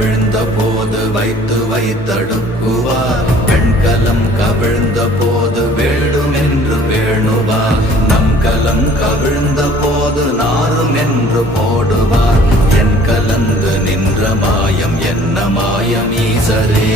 கவிழ்ந்த போது வைத்து வைத்தடுக்குவார் பெண்கலம் கவிழ்ந்த போது வேண்டுமென்று வேணுவார் நம் கலம் கவிழ்ந்த போது நாரும் என்று போடுவார் என் கலந்து நின்ற மாயம் என்ன மாயம் ஈசரே